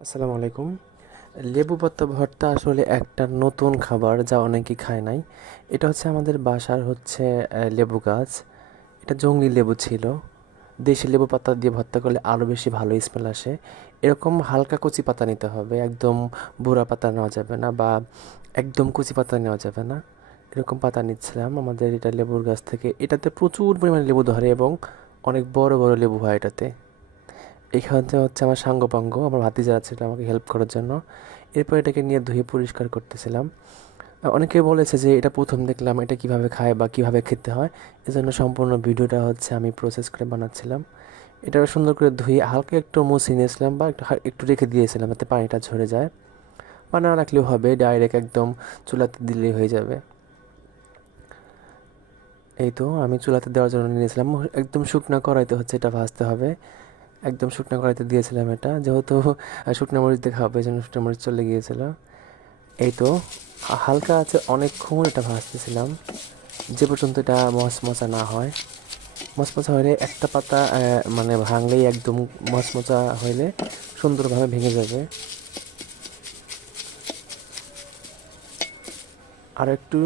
আসসালামু আলাইকুম। লেবু পাতা ভর্তা আসলে একটা নতুন খাবার যা অনেকে খায় নাই। এটা হচ্ছে আমাদের বাসার হচ্ছে লেবু গাছ। এটা জংলি লেবু ছিল। দেশি লেবু পাতা দিয়ে ভর্তা করলে আরও বেশি ভালো স্মেল আসে। এরকম হালকা কচি পাতা নিতে হবে, একদম বুড়া পাতা নেওয়া যাবে না বা একদম কচি পাতা নেওয়া যাবে না। এরকম পাতা নিচ্ছিলাম আমাদের এটা লেবুর গাছ থেকে। এটাতে প্রচুর পরিমাণে লেবু ধরে এবং অনেক বড় বড় লেবু হয় এটাতে। এখানে হচ্ছে আমার সাঙ্গপাঙ্গ, আমার ভাতিজা ছিল আমাকে হেল্প করার জন্য। এরপর এটাকে নিয়ে ধুয়ে পরিষ্কার করতেছিলাম। অনেকে বলেছে যে এটা প্রথম দেখলাম, এটা কীভাবে খায় বা কীভাবে খেতে হয়। এজন্য সম্পূর্ণ ভিডিওটা হচ্ছে আমি প্রসেস করে বানাচ্ছিলাম। এটা সুন্দর করে ধুয়ে হালকা একটু মুছে নিয়েছিলাম বা একটু একটু রেখে দিয়েছিলাম যাতে পানিটা ঝরে যায়। বা না রাখলেও হবে ডাইরেক্ট একদম চুলাতে দিলেই হয়ে যাবে। এই তো আমি চুলাতে দেওয়ার জন্য নিয়েছিলাম। একদম শুকনা কড়াইতে হচ্ছে এটা ভাজতে হবে। একদম শুকনো কড়াইতে দিয়েছিলাম এটা। যেহেতু শুকনো মরিচ খাওয়াবে এই জন্য শুকনো মরিচ চলে গিয়েছিল। এই তো, হালকা আছে অনেকক্ষণ এটা ভাজতেছিলাম। যে পর্যন্ত এটা মচমচা না হয়। মচমচা হলে একটা পাতা মানে ভাঙলেই একদম মচমচা হইলে সুন্দরভাবে ভেঙে যাবে। আর একটু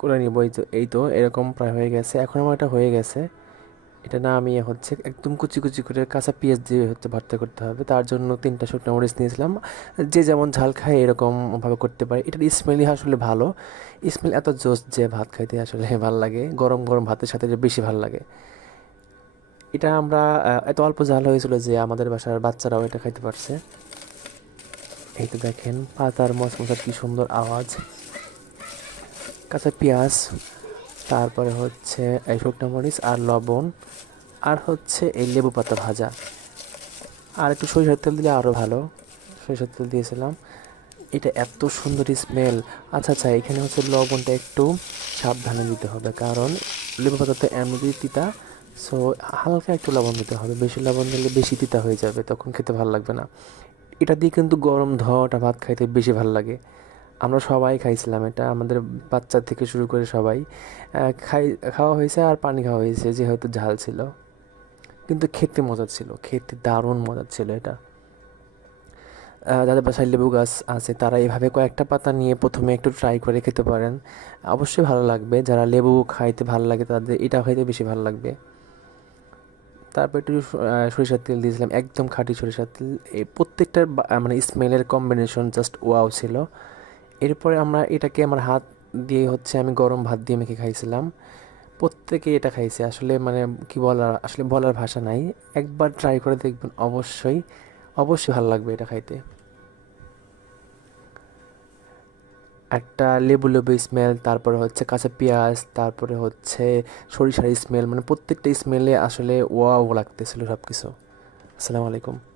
করে নিব এই তো এই তো, এরকম প্রায় হয়ে গেছে। এখন আমার এটা হয়ে গেছে। এটা নামিয়ে হচ্ছে একদম কুচি কুচি করে কাঁচা পেঁয়াজ দিয়ে হচ্ছে ভর্তা করতে হবে। তার জন্য তিনটা শুকনো মরিচ নিয়েছিলাম। যে যেমন ঝাল খায় এরকম ভাবে করতে পারে। এটার স্মেলই আসলে ভালো। স্মেল এত জোস যে ভাত খাইতে আসলে ভালো লাগে। গরম গরম ভাতের সাথে বেশি ভালো লাগে। এটা আমরা এত অল্প ঝাল হয়েছিল যে আমাদের বাসার বাচ্চারাও এটা খাইতে পারছে। এই তো দেখেন, পাতার মশমশার কি সুন্দর আওয়াজ। কাঁচা পেঁয়াজ তারপরে হচ্ছে এই শুকনো মরিচ আর লবণ, আর হচ্ছে এই লেবু পাতা ভাজা। আর একটু সরিষার তেল দিলে আরও ভালো। সরিষার তেল দিয়েছিলাম। এটা এত সুন্দর স্মেল আচ্ছা আচ্ছা এখানে হচ্ছে লবণটা একটু সাবধানে দিতে হবে, কারণ লেবু পাতা তো এমনিতেই তিতা সো হালকা একটু লবণ দিতে হবে। বেশি লবণ দিলে বেশি তিতা হয়ে যাবে, তখন খেতে ভালো লাগবে না। এটা দিয়ে কিন্তু গরম ধোয়াটা, ভাত খাইতে বেশি ভালো লাগে। আমরা সবাই খাইছিলাম। এটা আমাদের বাচ্চা থেকে শুরু করে সবাই। খাই, খাওয়া হয়েছে আর পানি খাওয়া হয়েছে, যেহেতু ঝাল ছিল। কিন্তু খেতে মজা ছিল, খেতে দারুণ মজা ছিল এটা। যাদের বাসায় লেবু গাছ আছে, তারা এভাবে কয়েকটা পাতা নিয়ে প্রথমে একটু ট্রাই করে খেতে পারেন। অবশ্যই ভালো লাগবে। যারা লেবু খাইতে ভালো লাগে, তাদের এটা খাইতে বেশি ভালো লাগবে। তারপর একটু সরিষার তেল দিয়েছিলাম, একদম খাঁটি সরিষার তেল। এই প্রত্যেকটার মানে স্মেলের কম্বিনেশন জাস্ট ওয়াও ছিল। এরপরে আমরা এটাকে আমার হাত দিয়ে হচ্ছে আমি গরম ভাত দিয়ে মেখে খাইছিলাম। প্রত্যেকে এটা খাইছে। আসলে মানে কি বলার, আসলে বলার ভাষা নাই। একবার ট্রাই করে দেখবেন, অবশ্যই অবশ্যই ভালো লাগবে এটা খাইতে। একটা লেবু লেবু স্মেল তারপরে হচ্ছে কাঁচা পেঁয়াজ, তারপরে হচ্ছে সরিষার স্মেল মানে প্রত্যেকটা স্মেলে আসলে ওয়াও লাগতেছিল সব কিছু আসসালামু আলাইকুম।